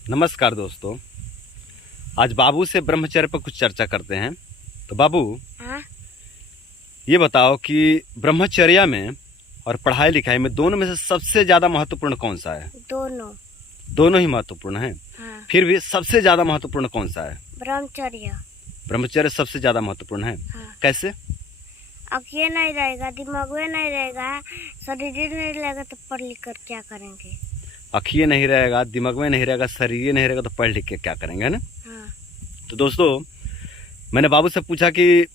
नमस्कार दोस्तों। आज बाबू से ब्रह्मचर्य पर कुछ चर्चा करते हैं। तो बाबू, हाँ? ये बताओ कि ब्रह्मचर्य में और पढ़ाई लिखाई में दोनों में से सबसे ज़्यादा महत्वपूर्ण कौन सा है? दोनों। दोनों ही महत्वपूर्ण हैं। हाँ। फिर भी सबसे ज़्यादा महत्वपूर्ण कौन सा है? ब्रह्मचर्य। ब्रह्मचर्य सबसे ज़्यादा महत्वपूर्ण है। हाँ। कैसे? अब ये नहीं रहेगा, दिमाग में नहीं रहेगा, शरीर नहीं रहेगा तो पढ़ लिख कर क्या करेंगे? अखिए नहीं रहेगा, दिमाग में नहीं रहेगा, शरीर नहीं रहेगा तो पढ़ लिख के क्या करेंगे, है ना? हाँ। तो दोस्तों, मैंने बाबू से पूछा कि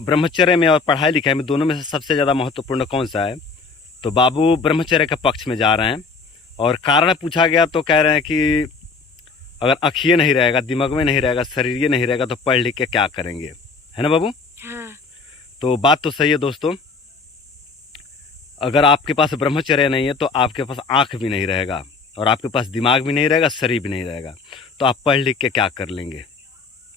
ब्रह्मचर्य में और पढ़ाई लिखाई में दोनों में से सबसे ज़्यादा महत्वपूर्ण कौन सा है। तो बाबू ब्रह्मचर्य के पक्ष में जा रहे हैं। और कारण पूछा गया तो कह रहे हैं कि अगर अखिए नहीं रहेगा, दिमाग में नहीं रहेगा, शरीर नहीं रहेगा तो पढ़ लिख के क्या करेंगे, है ना बाबू? हाँ। तो बात तो सही है दोस्तों। अगर आपके पास ब्रह्मचर्य नहीं है तो आपके पास आँख भी नहीं रहेगा और आपके पास दिमाग भी नहीं रहेगा, शरीर भी नहीं रहेगा, तो आप पढ़ लिख के क्या कर लेंगे?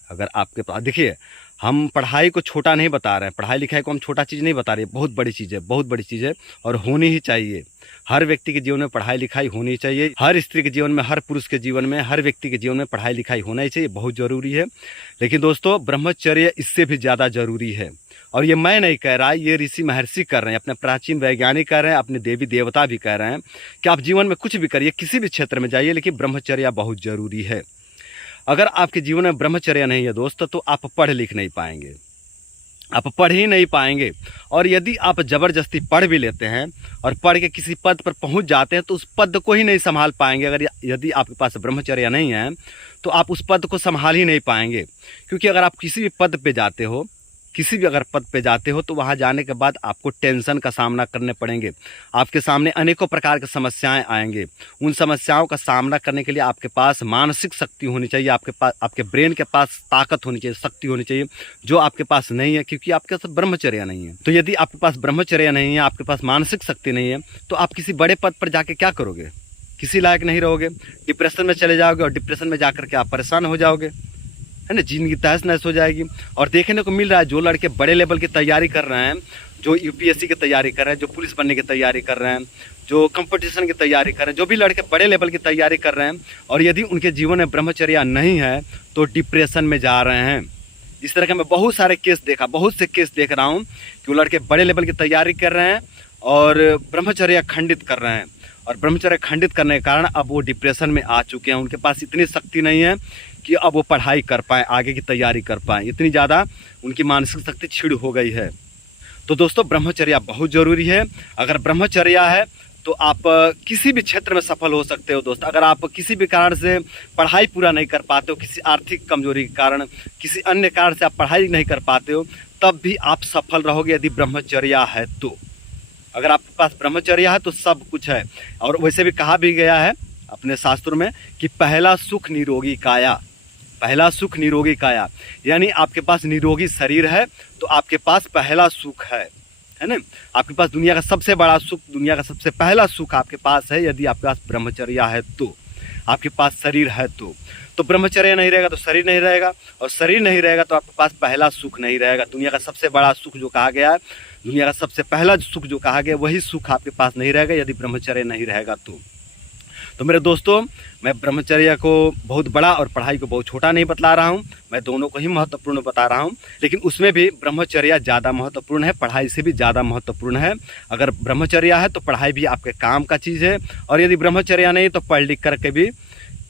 अगर आपके पास, देखिए, हम पढ़ाई को छोटा नहीं बता रहे हैं, पढ़ाई लिखाई को हम छोटा चीज़ नहीं बता रहे, बहुत बड़ी चीज़ है, बहुत बड़ी चीज़ है और होनी ही चाहिए। हर व्यक्ति के जीवन में पढ़ाई लिखाई होनी चाहिए। हर स्त्री के जीवन में, हर पुरुष के जीवन में, हर व्यक्ति के जीवन में पढ़ाई लिखाई होना ही चाहिए, बहुत ज़रूरी है। लेकिन दोस्तों, ब्रह्मचर्य इससे भी ज़्यादा ज़रूरी है। और ये मैं नहीं कह रहा, ये ऋषि महर्षि कर रहे हैं, अपने प्राचीन वैज्ञानिक कह रहे हैं, अपने देवी देवता भी कह रहे हैं कि आप जीवन में कुछ भी करिए, किसी भी क्षेत्र में जाइए, लेकिन ब्रह्मचर्य बहुत ज़रूरी है। अगर आपके जीवन में ब्रह्मचर्य नहीं है दोस्त, तो आप पढ़ लिख नहीं पाएंगे, आप पढ़ ही नहीं पाएंगे। और यदि आप ज़बरदस्ती पढ़ भी लेते हैं और पढ़ के किसी पद पर पहुंच जाते हैं तो उस पद को ही नहीं संभाल पाएंगे। अगर यदि आपके पास ब्रह्मचर्य नहीं है तो आप उस पद को संभाल ही नहीं पाएंगे। क्योंकि अगर आप किसी भी पद पे जाते हो, किसी भी अगर पद पे जाते हो, तो वहाँ जाने के बाद आपको टेंशन का सामना करने पड़ेंगे। आपके सामने अनेकों प्रकार की समस्याएं आएंगे। उन समस्याओं का सामना करने के लिए आपके पास मानसिक शक्ति होनी चाहिए, आपके पास, आपके ब्रेन के पास ताकत होनी चाहिए, शक्ति होनी चाहिए, जो आपके पास नहीं है, क्योंकि आपके पास ब्रह्मचर्य नहीं है। तो यदि आपके पास ब्रह्मचर्य नहीं है, आपके पास मानसिक शक्ति नहीं है, तो आप किसी बड़े पद पर जाके क्या करोगे? किसी लायक नहीं रहोगे, डिप्रेशन में चले जाओगे और डिप्रेशन में जाकर के आप परेशान हो जाओगे, है ना? जिंदगी तहस नहस हो जाएगी। और देखने को मिल रहा है, जो लड़के बड़े लेवल की तैयारी कर रहे हैं, जो यूपीएससी की तैयारी कर रहे हैं, जो पुलिस बनने की तैयारी कर रहे हैं, जो कंपटीशन की तैयारी कर रहे हैं, जो भी लड़के बड़े लेवल की तैयारी कर रहे हैं, और यदि उनके जीवन में ब्रह्मचर्य नहीं है तो डिप्रेशन में जा रहे हैं। इस तरह के मैं बहुत सारे केस देखा, बहुत से केस देख रहा हूँ कि वो लड़के बड़े लेवल की तैयारी कर रहे हैं और ब्रह्मचर्य खंडित कर रहे हैं, और ब्रह्मचर्य खंडित करने के कारण अब वो डिप्रेशन में आ चुके हैं। उनके पास इतनी शक्ति नहीं है कि अब वो पढ़ाई कर पाएँ, आगे की तैयारी कर पाएँ, इतनी ज़्यादा उनकी मानसिक शक्ति क्षीण हो गई है। तो दोस्तों, ब्रह्मचर्य बहुत ज़रूरी है। अगर ब्रह्मचर्य है तो आप किसी भी क्षेत्र में सफल हो सकते हो दोस्त। अगर आप किसी भी कारण से पढ़ाई पूरा नहीं कर पाते हो, किसी आर्थिक कमजोरी के कारण, किसी अन्य कारण से आप पढ़ाई नहीं कर पाते हो, तब भी आप सफल रहोगे यदि ब्रह्मचर्य है तो। अगर आपके पास ब्रह्मचर्य है तो सब कुछ है। और वैसे भी कहा भी गया है अपने शास्त्रों में कि पहला सुख निरोगी काया, पहला सुख निरोगी काया, यानी आपके पास निरोगी शरीर है तो आपके पास पहला सुख है ना? आपके पास दुनिया का सबसे बड़ा सुख, दुनिया का सबसे पहला सुख आपके पास है यदि आपके पास ब्रह्मचर्य है तो, आपके पास शरीर है तो ब्रह्मचर्य नहीं रहेगा तो शरीर नहीं रहेगा, और शरीर नहीं रहेगा तो आपके पास पहला सुख नहीं रहेगा। दुनिया का सबसे बड़ा सुख जो कहा गया है, दुनिया का सबसे पहला सुख जो कहा गया, वही सुख आपके पास नहीं रहेगा यदि ब्रह्मचर्य नहीं रहेगा तो मेरे दोस्तों, मैं ब्रह्मचर्य को बहुत बड़ा और पढ़ाई को बहुत छोटा नहीं बतला रहा हूँ, मैं दोनों को ही महत्वपूर्ण बता रहा हूँ। लेकिन उसमें भी ब्रह्मचर्य ज़्यादा महत्वपूर्ण है, पढ़ाई से भी ज़्यादा महत्वपूर्ण है। अगर ब्रह्मचर्य है तो पढ़ाई भी आपके काम का चीज़ है, और यदि ब्रह्मचर्य नहीं तो पढ़ लिख करके भी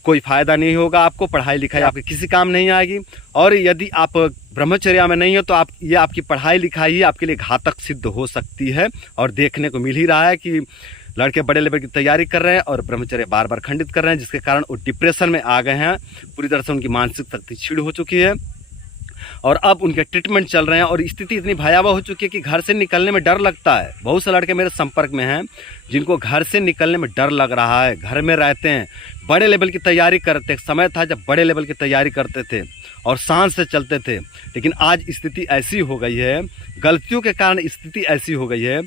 कोई फ़ायदा नहीं होगा आपको, पढ़ाई लिखाई आपके किसी काम नहीं आएगी। और यदि आप ब्रह्मचर्य में नहीं हो तो ये आपकी पढ़ाई लिखाई ही आपके लिए घातक सिद्ध हो सकती है। और देखने को मिल ही रहा है कि लड़के बड़े लेवल की तैयारी कर रहे हैं और ब्रह्मचर्य बार बार खंडित कर रहे हैं, जिसके कारण वो डिप्रेशन में आ गए हैं, पूरी तरह से उनकी मानसिक शक्ति क्षीण हो चुकी है और अब उनके ट्रीटमेंट चल रहे हैं। और स्थिति इतनी भयावह हो चुकी है कि घर से निकलने में डर लगता है। बहुत से लड़के मेरे संपर्क में हैं जिनको घर से निकलने में डर लग रहा है, घर में रहते हैं, बड़े लेवल की तैयारी करते। एक समय था जब बड़े लेवल की तैयारी करते थे और शान से चलते थे, लेकिन आज स्थिति ऐसी हो गई है, गलतियों के कारण स्थिति ऐसी हो गई है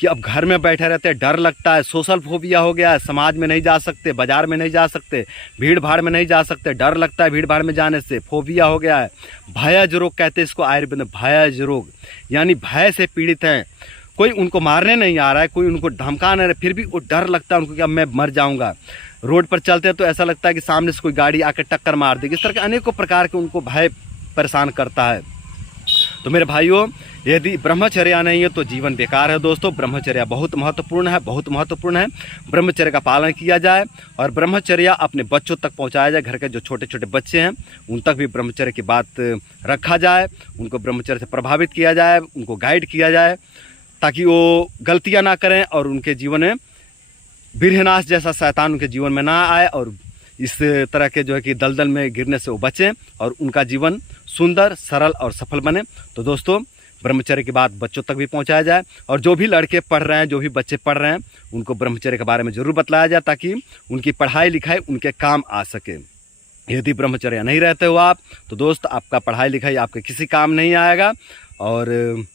कि अब घर में बैठे रहते हैं, डर लगता है, सोशल फोबिया हो गया है, समाज में नहीं जा सकते, बाजार में नहीं जा सकते, भीड़ भाड़ में नहीं जा सकते, डर लगता है भीड़ भाड़ में जाने से, फोबिया हो गया है। भयज रोग कहते हैं इसको आयुर्वेद में, भयज रोग, यानी भय से पीड़ित हैं। कोई उनको मारने नहीं आ रहा है, कोई उनको धमका नहीं रहा है, फिर भी वो डर लगता है उनको कि अब मैं मर जाऊंगा। रोड पर चलते हैं तो ऐसा लगता है कि सामने से कोई गाड़ी आकर टक्कर मार देगी। इस तरह के अनेकों प्रकार के उनको भय परेशान करता है। तो मेरे भाइयों, यदि ब्रह्मचर्या नहीं है तो जीवन बेकार है दोस्तों। ब्रह्मचर्या बहुत महत्वपूर्ण है, बहुत महत्वपूर्ण है। ब्रह्मचर्य का पालन किया जाए और ब्रह्मचर्या अपने बच्चों तक पहुंचाया जाए। घर के जो छोटे छोटे बच्चे हैं उन तक भी ब्रह्मचर्य की बात रखा जाए, उनको ब्रह्मचर्य से प्रभावित किया जाए, उनको गाइड किया जाए ताकि वो गलतियां ना करें और उनके जीवन में बीरहनाश जैसा शैतान उनके जीवन में ना आए और इस तरह के जो है कि दलदल में गिरने से वो बचें और उनका जीवन सुंदर, सरल और सफल बने। तो दोस्तों, ब्रह्मचर्य की बात बच्चों तक भी पहुंचाया जाए और जो भी लड़के पढ़ रहे हैं, जो भी बच्चे पढ़ रहे हैं, उनको ब्रह्मचर्य के बारे में ज़रूर बतलाया जाए ताकि उनकी पढ़ाई लिखाई उनके काम आ सके। यदि ब्रह्मचर्य नहीं रहते हो आप तो दोस्त, आपका पढ़ाई लिखाई आपके किसी काम नहीं आएगा। और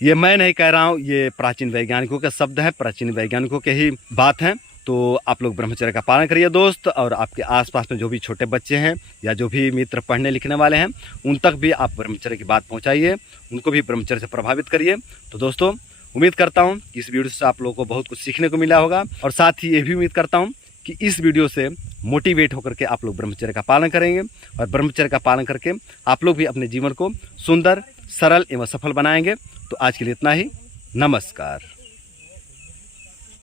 ये मैं नहीं कह रहा हूँ, ये प्राचीन वैज्ञानिकों के शब्द हैं, प्राचीन वैज्ञानिकों के ही बात हैं। तो आप लोग ब्रह्मचर्य का पालन करिए दोस्त, और आपके आसपास में जो भी छोटे बच्चे हैं या जो भी मित्र पढ़ने लिखने वाले हैं उन तक भी आप ब्रह्मचर्य की बात पहुंचाइए, उनको भी ब्रह्मचर्य से प्रभावित करिए। तो दोस्तों, उम्मीद करता हूं कि इस वीडियो से आप लोगों को बहुत कुछ सीखने को मिला होगा और साथ ही ये भी उम्मीद करता हूं कि इस वीडियो से मोटिवेट होकर के आप लोग ब्रह्मचर्य का पालन करेंगे और ब्रह्मचर्य का पालन करके आप लोग भी अपने जीवन को सुंदर, सरल एवं सफल बनाएंगे। तो आज के लिए इतना ही। नमस्कार।